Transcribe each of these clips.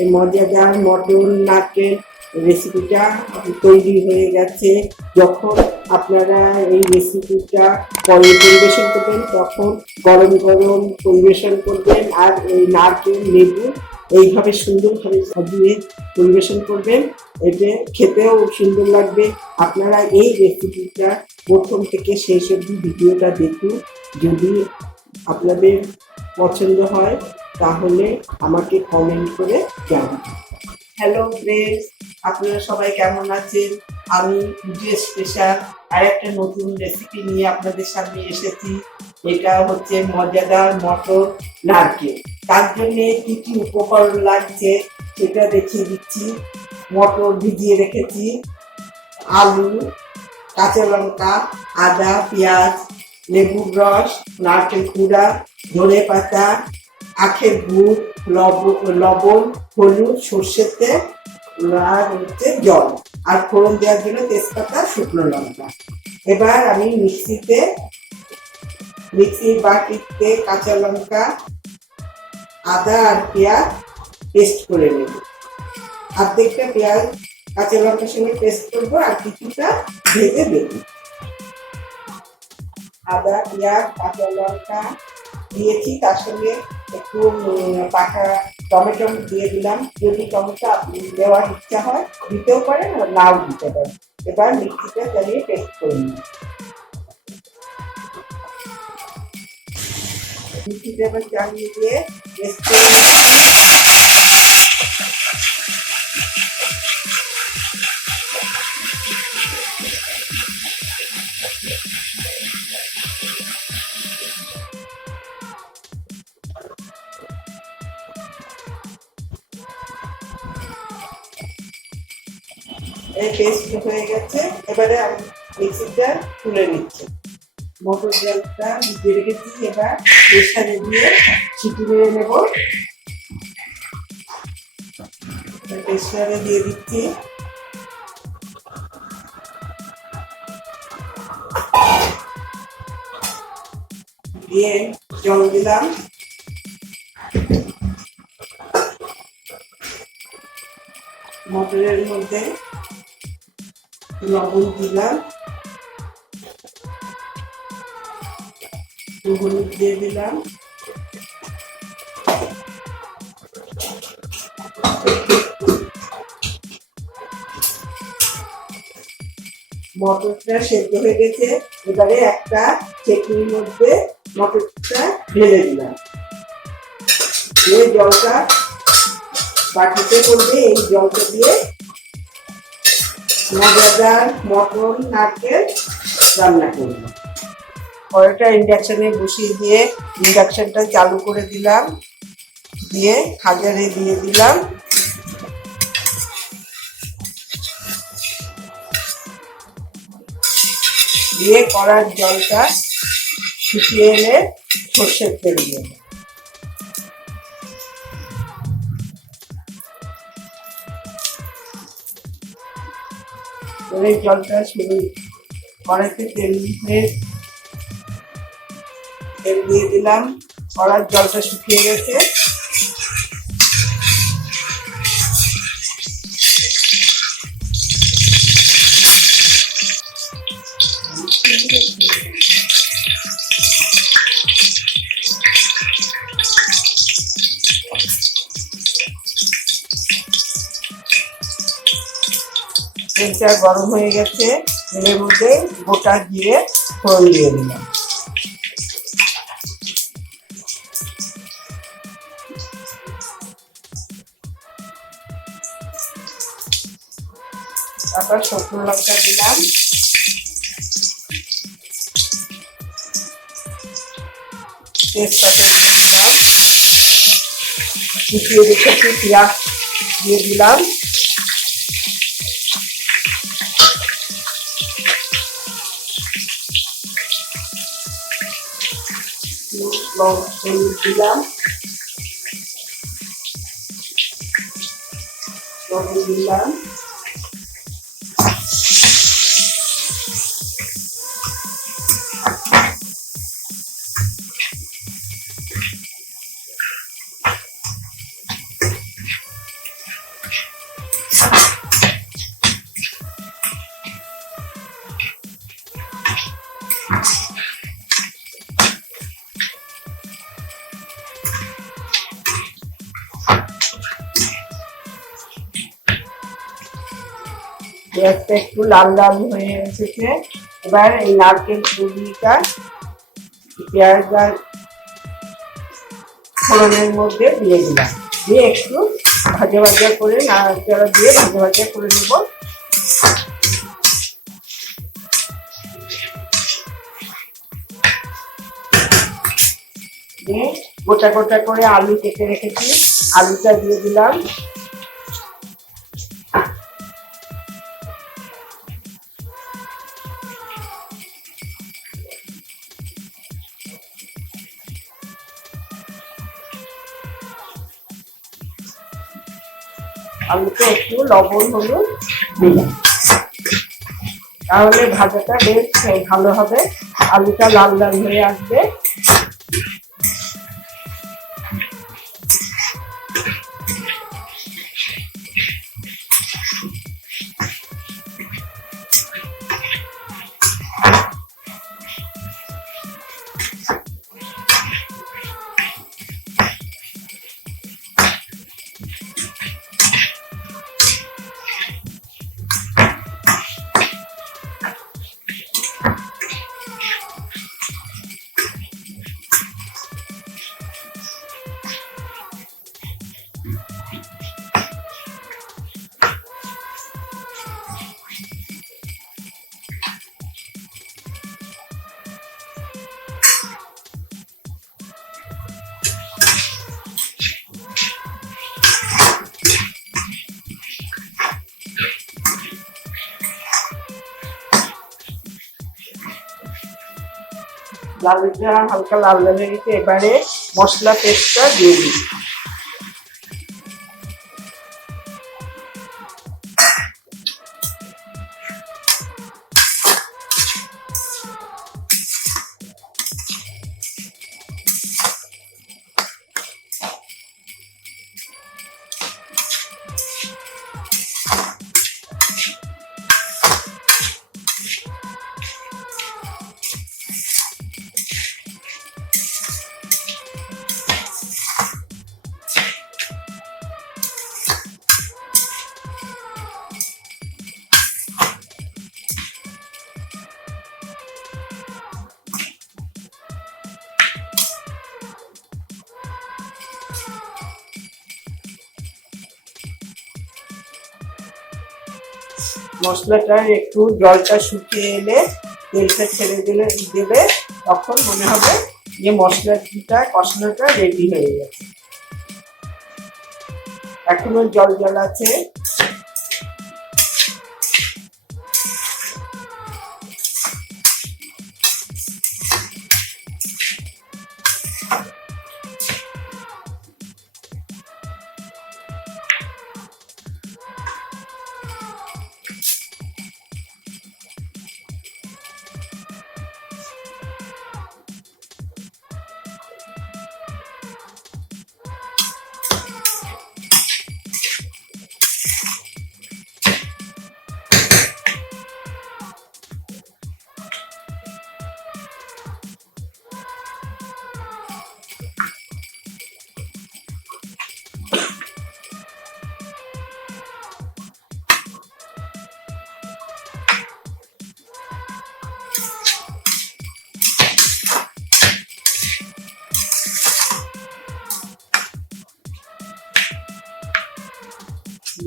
এই মজাদার মটন নারকেল রেসিপিটা তৈরি হয়ে গেছে। যখন আপনারা এই রেসিপিটা পরিবেশন করবেন তখন গরম গরম পরিবেশন করবেন, আর এই নারকেল লেবু এইভাবে সুন্দরভাবে সাজিয়ে পরিবেশন করবেন। এতে খেতেও সুন্দর লাগবে। আপনারা এই রেসিপিটা প্রথম থেকে শেষ অবধি ভিডিওটা দেখুন। যদি আপনাদের পছন্দ হয় তাহলে আমাকে কমেন্ট করে জানান। হ্যালো ফ্রেন্ডস, আপনারা সবাই কেমন আছেন? আমি পুজো স্পেশাল আর একটা নতুন রেসিপি নিয়ে আপনাদের সামনে এসেছি। এটা হচ্ছে মজাদার মটর নারকেল। তার জন্য কি কি উপকরণ লাগছে সেটা দেখিয়ে দিচ্ছি। মটর ভিজিয়ে রেখেছি, আলু, কাঁচা লঙ্কা, আদা, পেঁয়াজ, লেবুর রস, নারকেল কুড়া, ধনে পাতা, আখের গুড়, লবণ, হলুদ, সর্ষের তেল আর হচ্ছে জল, আর ফোড়ন দেওয়ার জন্য তেজপাতা, শুকনো লঙ্কা। এবার আমি মিক্সির বাটিতে কাঁচা লঙ্কা, আদা আর পেঁয়াজ পেস্ট করে নেব। অর্ধেকটা পেঁয়াজ কাঁচা লঙ্কার সঙ্গে পেস্ট করবো আর কিছুটা ভেজে দেব। আদা, পেঁয়াজ, কাঁচা লঙ্কা দিয়েছি, তার সঙ্গে একটু পাকা টমেটো দিয়ে দিলাম। যদি টমেটো আপনি দেওয়ার ইচ্ছা হয় দিতেও পারেন, আর নাও দিতে পারেন। এবার মিক্সিটা চালিয়ে পেস্ট করে নিন। মিক্সিটা এবার চালিয়ে দিয়ে পেস্ট করে নিচ্ছি। এই পেস্ট হয়ে গেছে। এবারে আমি মিক্সিটা তুলে নিচ্ছি। মটর ডালটা ভিজিয়ে রেখেছি, এবার প্রেসারে দিয়ে সিটি মেরে নেব। প্রেসারে দিয়ে দিচ্ছি। দিয়ে জল দিলাম, মটরের মধ্যে লবণ দিলাম, হলুদ দিয়ে দিলাম, মটরটা সেদ্ধ হয়ে গেছে। এবারে একটা চেকনির মধ্যে মটরটা ঢেলে দিলাম, দিয়ে জলটা বাটিতে করবে। এই জলটা দিয়ে মজাদার মটর নারকেল রান্না করব। কড়াইটা ইন্ডাকশনে বসিয়ে দিয়ে ইন্ডাকশনটা চালু করে দিলাম, দিয়ে হাজারে দিয়ে দিলাম। দিয়ে কড়ার জলটা শুকিয়ে এলে সর্ষের তেল দিয়ে জলটা কড়াইতে তেল দিয়ে দিলাম। কড়ার জলটা শুকিয়ে গেছে। তেলটা গরম হয়ে গেছে। তেলের মধ্যে গোটা জিরে ফোড়ন দিয়ে দিলাম। তারপর শুকনো লঙ্কা দিলাম, তেজপাতা দিয়ে দিলাম, কুচিয়ে রেখেছি পেঁয়াজ দিয়ে দিলাম, হলুদ দিলাম, লবণ দিলাম, পেঁয়াজটা একটু লাল লাল হয়ে এসেছে। এবার এই নারকেল পুরিটা পেঁয়াজ আর ফোড়নের মধ্যে দিয়ে দিলাম, দিয়ে একটু ভাজা ভাজা করে নাড়াচাড়া দিয়ে ভাজা ভাজা করে নেব। দিয়ে গোটা গোটা করে আলু কেটে রেখেছি, আলুটা দিয়ে দিলাম। আলুতে একটু লবণ হলুদ দিলাম, তাহলে ভাজাটা বেশ ভালো হবে, আলুটা লাল লাল হয়ে আসবে। লালটা হালকা লাল লাল হয়ে গেছে, এবারে মশলা পেস্টটা দিয়ে দিই। মশলাটা একটু জলটা শুকিয়ে এলে তেলটা ছেড়ে দেবে, তখন মনে হবে যে মশলাটা কষানোটা রেডি হয়ে গেছে। এখনো জল জল আছে,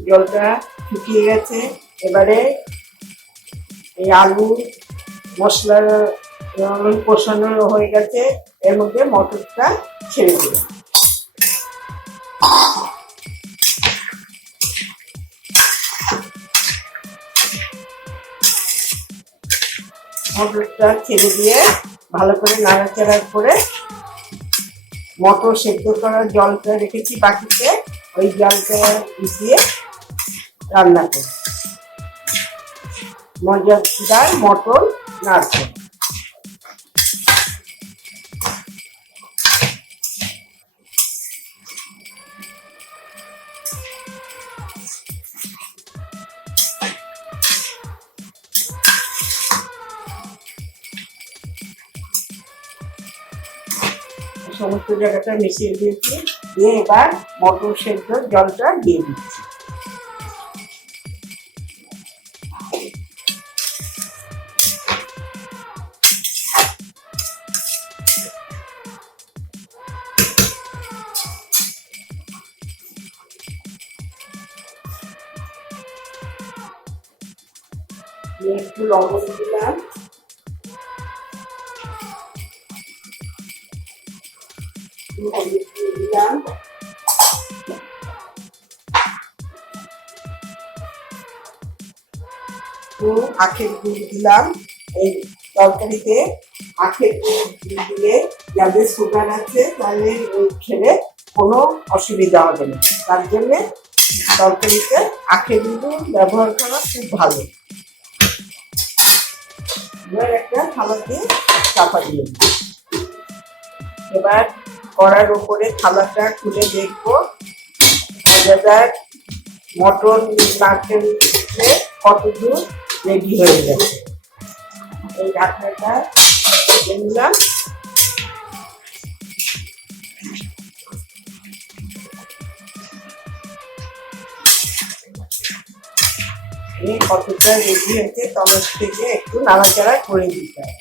জলটা শুকিয়ে গেছে। এবারে এই আলু মশলা কষানো হয়ে গেছে, এর মধ্যে মটরটা ছেড়ে দিই। মটরটা ছেড়ে দিয়ে ভালো করে নাড়াচাড়া করে মটর সেদ্ধ করার জলটা রেখেছি বাটিতে, ওই জলটা মিশিয়ে রান্না করি। মজাদার মটর নাড়ছে। সমস্ত জায়গাটা মিশিয়ে দিয়েছি, দিয়ে এবার মটর সেদ্ধ জলটা দিয়ে দিচ্ছি। একটু লবণ দিলাম, একটু হলুদ দিয়ে দিলাম, একটু আখের গুড় দিলাম। এই তরকারিতে আখের গুড় দিলে যাদের সুগার আছে তাহলে খেলে কোনো অসুবিধা হবে না, তার জন্যে তরকারিতে আখের গুড় ব্যবহার করা খুব ভালো। এবার একটা থালা দিয়ে চাপা দিয়ে দিই। এবার কড়ার উপরে থালাটা খুলে দেখবো মজাদার মটন নারকেল কতদূর রেডি হয়ে গেছে। এই ঢাকনাটা খুলে নিলাম। কতটা রেডি হয়েছে তলার থেকে একটু নাড়াচাড়া করে দিতে হবে।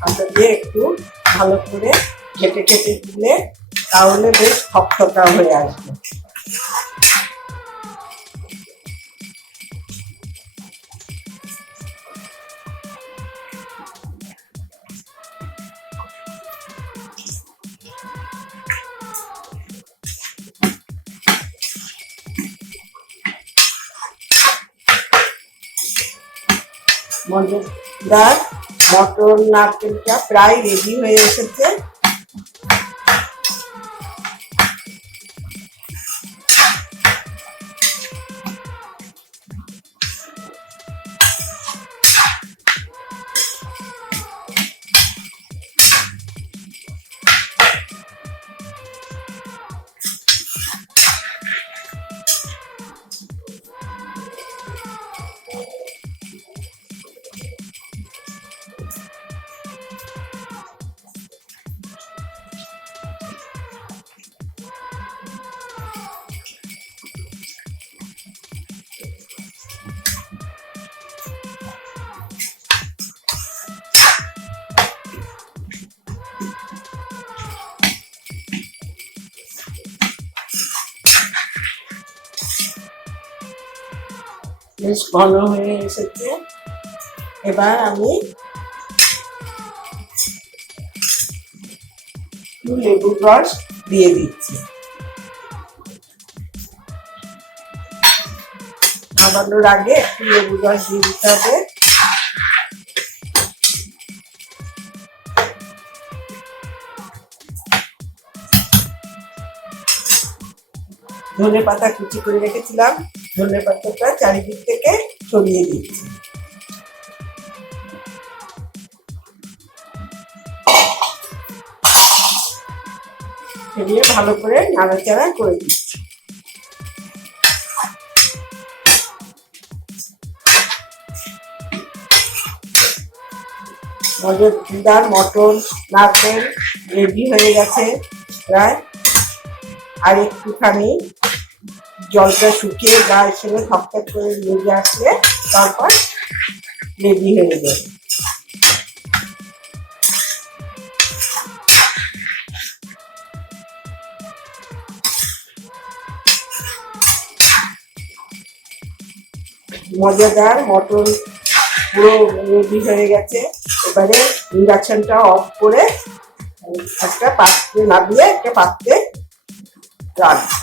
হাতা দিয়ে একটু ভালো করে কেটে কেটে দিলে তাহলে বেশ থকথকা হয়ে আসবে। মজাদার মটর নারকেলটা প্রায় রেডি হয়ে এসেছে। বেশ ঘন হয়ে এসেছে। এবার আমি একটু লেবুর রস দিয়ে দিচ্ছি। নামানোর আগে একটু লেবুর রস দিয়ে দিতে হবে। ধনে পাতা কুচি করে রেখেছিলাম, ধনে পাতাটা চারিদিক থেকে ছড়িয়ে দিচ্ছি। ছড়িয়ে ভালো করে নাড়াচাড়া করে দিচ্ছি। মজাদার মটন নারকেল রেডি হয়ে গেছে প্রায়। আর একটুখানি জলটা শুকিয়ে গায়ের সঙ্গে থকথক করে লেগে আসলে তারপর রেডি হয়ে যাবে। মজাদার মটন পুরো রেডি হয়ে গেছে। এবারে ইন্ডাকশনটা অফ করে একটা পাত্রে নামিয়ে একটা পাত্রে রাখবো।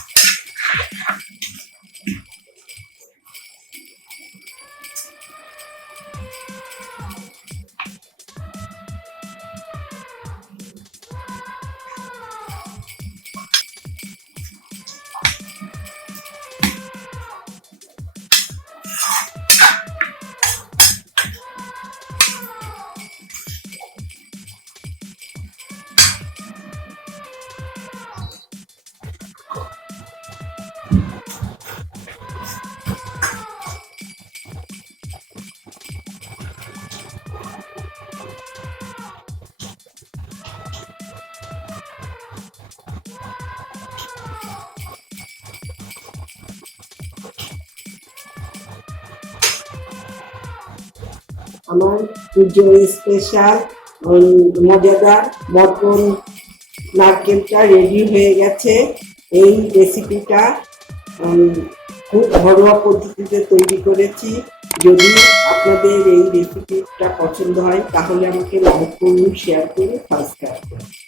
আমার পুজো স্পেশাল মজাদার মটন নারকেলটা রেডি হয়ে গেছে। এই রেসিপিটা খুব ঘরোয়া পদ্ধতিতে তৈরি করেছি। যদি আপনাদের এই রেসিপিটা পছন্দ হয় তাহলে আমাকে লাইক করুন, শেয়ার করুন, সাবস্ক্রাইব করুন।